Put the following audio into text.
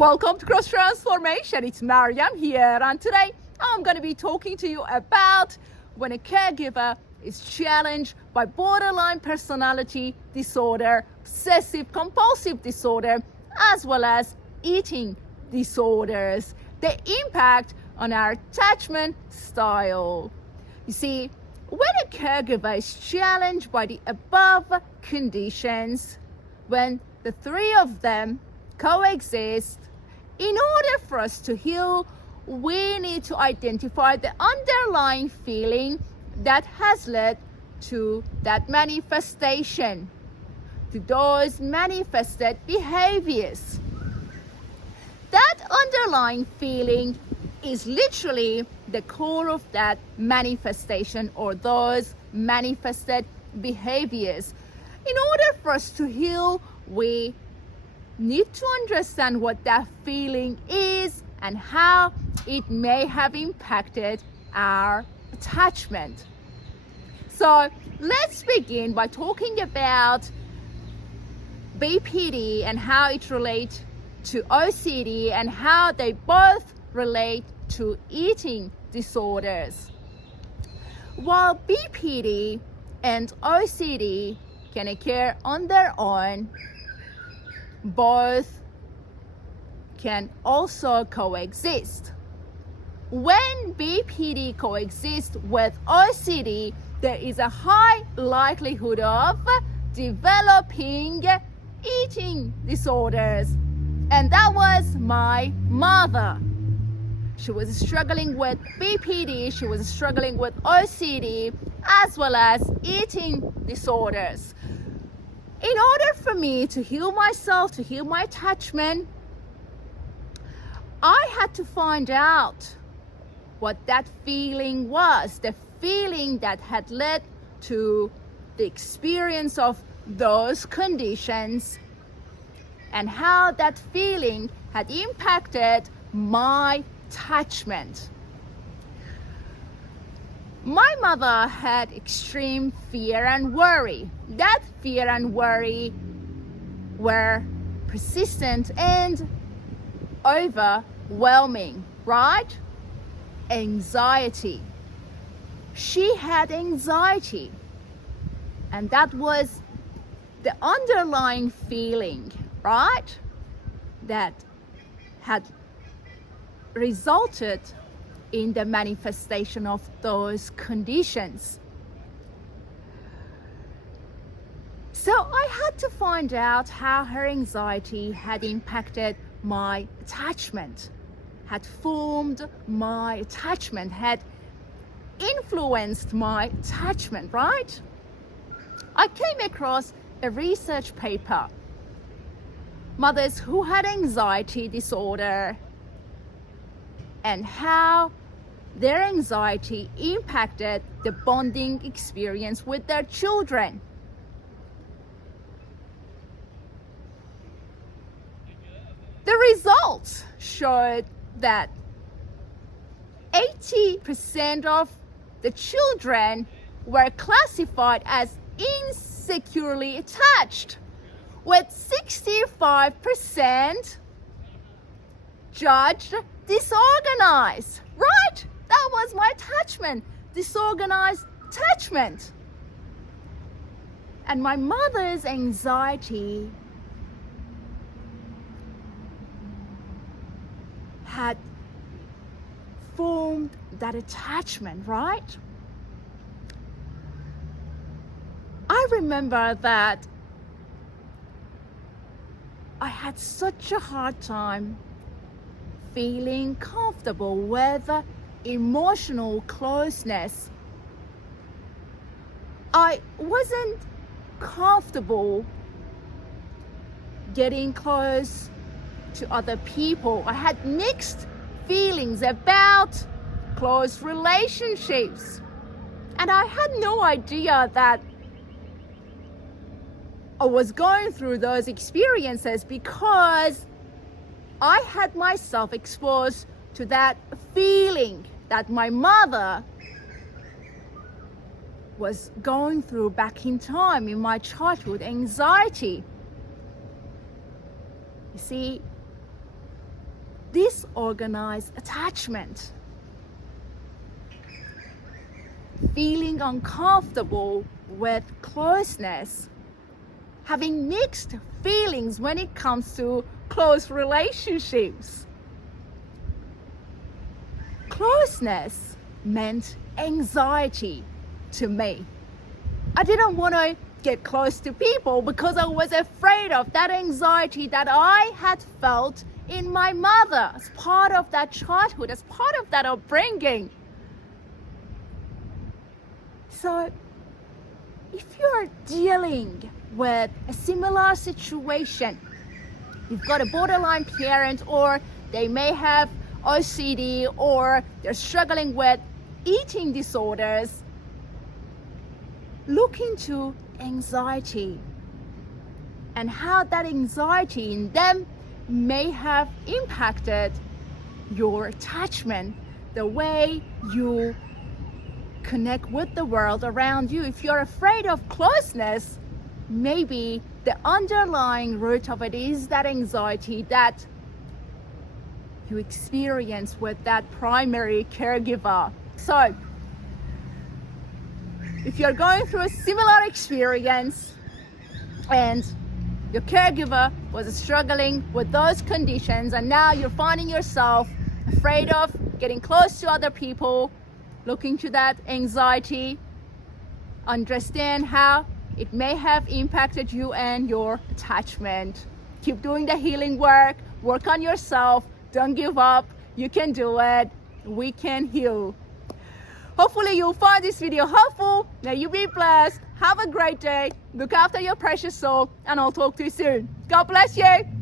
Welcome to Cross Transformation. It's Mariam here, and today I'm going to be talking to you about when a caregiver is challenged by borderline personality disorder, obsessive compulsive disorder, as well as eating disorders, the impact on our attachment style. You see, when a caregiver is challenged by the above conditions, when the three of them coexist, in order for us to heal, we need to identify the underlying feeling that has led to that manifestation, to those manifested behaviors. That underlying feeling is literally the core of that manifestation or those manifested behaviors. In order for us to heal, we need to understand what that feeling is and how it may have impacted our attachment. So let's begin by talking about BPD and how it relates to OCD and how they both relate to eating disorders. While BPD and OCD can occur on their own, both can also coexist. When BPD coexists with OCD, there is a high likelihood of developing eating disorders. And that was my mother. She was struggling with BPD, she was struggling with OCD, as well as eating disorders. In order for me to heal myself, to heal my attachment, I had to find out what that feeling was, the feeling that had led to the experience of those conditions, and how that feeling had impacted my attachment. My mother had extreme fear and worry. That fear and worry were persistent and overwhelming, right? Anxiety. She had anxiety, and that was the underlying feeling, right? That had resulted in the manifestation of those conditions. So I had to find out how her anxiety had impacted my attachment, had formed my attachment, had influenced my attachment, right? I came across a research paper, mothers who had anxiety disorder and how their anxiety impacted the bonding experience with their children. The results showed that 80% of the children were classified as insecurely attached, with 65% judged disorganized, right? That was my attachment, disorganized attachment. And my mother's anxiety had formed that attachment, right? I remember that I had such a hard time feeling comfortable with emotional closeness. I wasn't comfortable getting close to other people. I had mixed feelings about close relationships, and I had no idea that I was going through those experiences because I had myself exposed to that feeling that my mother was going through back in time in my childhood, anxiety. You see, disorganized attachment. Feeling uncomfortable with closeness. Having mixed feelings when it comes to close relationships. Closeness meant anxiety to me. I didn't want to get close to people because I was afraid of that anxiety that I had felt in my mother as part of that childhood, as part of that upbringing. So if you're dealing with a similar situation, you've got a borderline parent, or they may have OCD, or they're struggling with eating disorders, look into anxiety and how that anxiety in them may have impacted your attachment, the way you connect with the world around you. If you're afraid of closeness, maybe the underlying root of it is that anxiety that you experience with that primary caregiver. So if you're going through a similar experience and your caregiver was struggling with those conditions, and now you're finding yourself afraid of getting close to other people, look into that anxiety, understand how it may have impacted you and your attachment. Keep doing the healing work, work on yourself, don't give up, you can do it, we can heal. Hopefully you'll find this video helpful. May you be blessed. Have a great day. Look after your precious soul, and I'll talk to you soon. God bless you.